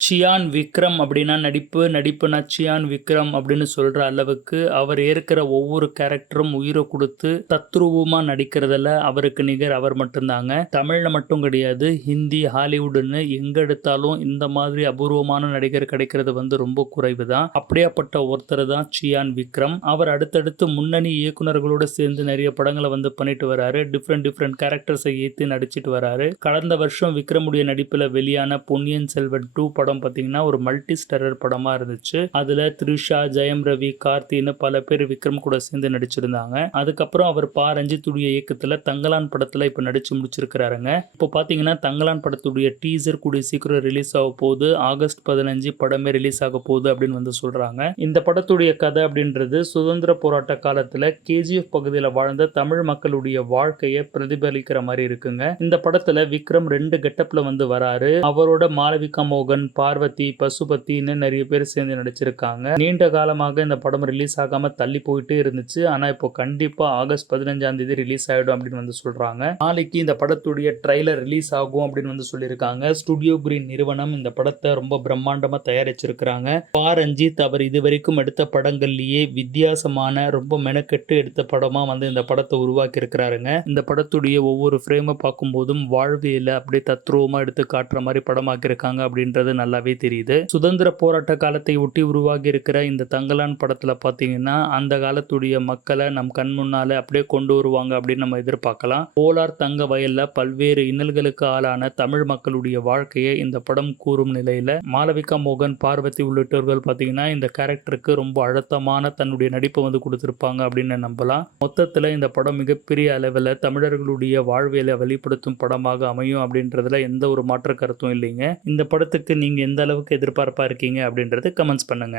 சியான் விக்ரம் அப்படின்னா நடிப்பு, நடிப்புனா சியான் விக்ரம் அப்படின்னு சொல்ற அளவுக்கு அவர் ஏற்கிற ஒவ்வொரு கேரக்டரும் உயிரை குடுத்து தத்ரூபமா நடிக்கிறதுல அவருக்கு நிகர் அவர் மட்டும்தாங்க. தமிழ்ல மட்டும் கிடையாது, ஹிந்தி, ஹாலிவுட்ன்னு எங்க எடுத்தாலும் இந்த மாதிரி அபூர்வமான நடிகர் கிடைக்கிறது ரொம்ப குறைவு தான். அப்படியாப்பட்ட ஒருத்தர் தான் சியான் விக்ரம். அவர் அடுத்தடுத்து முன்னணி இயக்குனர்களோட சேர்ந்து நிறைய படங்களை பண்ணிட்டு வராரு. டிஃப்ரெண்ட் கேரக்டர்ஸை ஏற்றி நடிச்சிட்டு வராரு. கடந்த வருஷம் விக்ரமுடைய நடிப்புல வெளியான பொன்னியின் செல்வன் 2 படம் பார்த்தீங்கன்னா ஒரு மல்டி ஸ்டாரர் படமா இருந்துச்சு. அதுல த்ரிஷா, ஜெயம் ரவி, கார்த்தின்னு பல பேர் விக்ரம் கூட சேர்ந்து நடிச்சிருந்தாங்க. அதுக்கப்புறம் அவர் பா ரஞ்சித்துடைய இயக்கத்துல தங்கலான் படத்துல இப்ப நடிச்சு முடிச்சிருக்கிறாருங்க. இப்போ பாத்தீங்கன்னா தங்கலான் படத்துடைய டீசர் கூடிய சீக்கிரம் ரிலீஸ் ஆக போகுது. ஆகஸ்ட் 15 படமே ரிலீஸ் ஆக போகுது அப்படின்னு சொல்றாங்க. இந்த படத்துடைய கதை அப்படின்றது சுதந்திர போராட்ட காலத்துல கேஜிஎஃப் பகுதியில் வாழ்ந்த தமிழ் மக்களுடைய வாழ்க்கையை பிரதிபலிக்கிற மாதிரி இருக்குங்க. இந்த படத்துல விக்ரம் 2 கெட்டப்ல வராரு. அவரோட மாளவிகா மோகன், பார்வதி, பசுபத்தின்னு நிறைய பேர் சேர்ந்து நடிச்சிருக்காங்க. நீண்ட காலமாக இந்த படம் ரிலீஸ் ஆகாம தள்ளி போயிட்டே இருந்துச்சு. ஆனா இப்போ கண்டிப்பா ஆகஸ்ட் 15 ரிலீஸ் ஆயிடும் அப்படின்னு சொல்றாங்க. நாளைக்கு இந்த படத்துடைய ட்ரைலர் ரிலீஸ் ஆகும் அப்படின்னு சொல்லியிருக்காங்க. ஸ்டுடியோ கிரீன் நிறுவனம் இந்த படத்தை ரொம்ப பிரம்மாண்டமா தயாரிச்சிருக்காங்க. பா ரஞ்சித் அவர் இதுவரைக்கும் எடுத்த படங்கள்லயே வித்தியாசமான ரொம்ப மெனக்கெட்டு எடுத்த படமா இந்த படத்தை உருவாக்கி இருக்கிறாருங்க. இந்த படத்துடைய ஒவ்வொரு ஃப்ரேமை பார்க்கும் போதும் வாழ்வியல அப்படியே தத்ரூபமா எடுத்து காட்டுற மாதிரி படமாக்கி இருக்காங்க அப்படின்றது நல்லாவே தெரியுது. சுதந்திர போராட்ட காலத்தை ஒட்டி உருவாகி இருக்கிற இந்த தங்கலான் படத்துல பாத்தீங்கன்னா அந்த காலத்துடைய மக்களை நம் கண் முன்னால அப்படியே கொண்டு வருவாங்க அப்படின்னு நம்ம எதிர்பார்க்கலாம். போலார் தங்க வயல்ல பல்வேறு இன்னல்களுக்கு ஆளான தமிழ் மக்களுடைய வாழ்க்கையை இந்த படம் கூறும் நிலையில மாளவிகா மோகன், பார்வதி உள்ளிட்டவர்கள் பாத்தீங்கன்னா இந்த கேரக்டருக்கு ரொம்ப அழுத்தமான தன்னுடைய நடிப்பை கொடுத்திருப்பாங்க அப்படின்னு நம்பலாம். மொத்தத்துல இந்த படம் மிகப்பெரிய அளவில் தமிழர்களுடைய வாழ்வியலை வெளிப்படுத்தும் படமாக அமையும் அப்படின்றதுல எந்த ஒரு மாற்று கருத்தும் இல்லைங்க. இந்த படத்துக்கு நீங்க எந்த அளவுக்கு எதிர்பார்ப்பா இருக்கீங்க அப்படின்றது கமெண்ட்ஸ் பண்ணுங்க.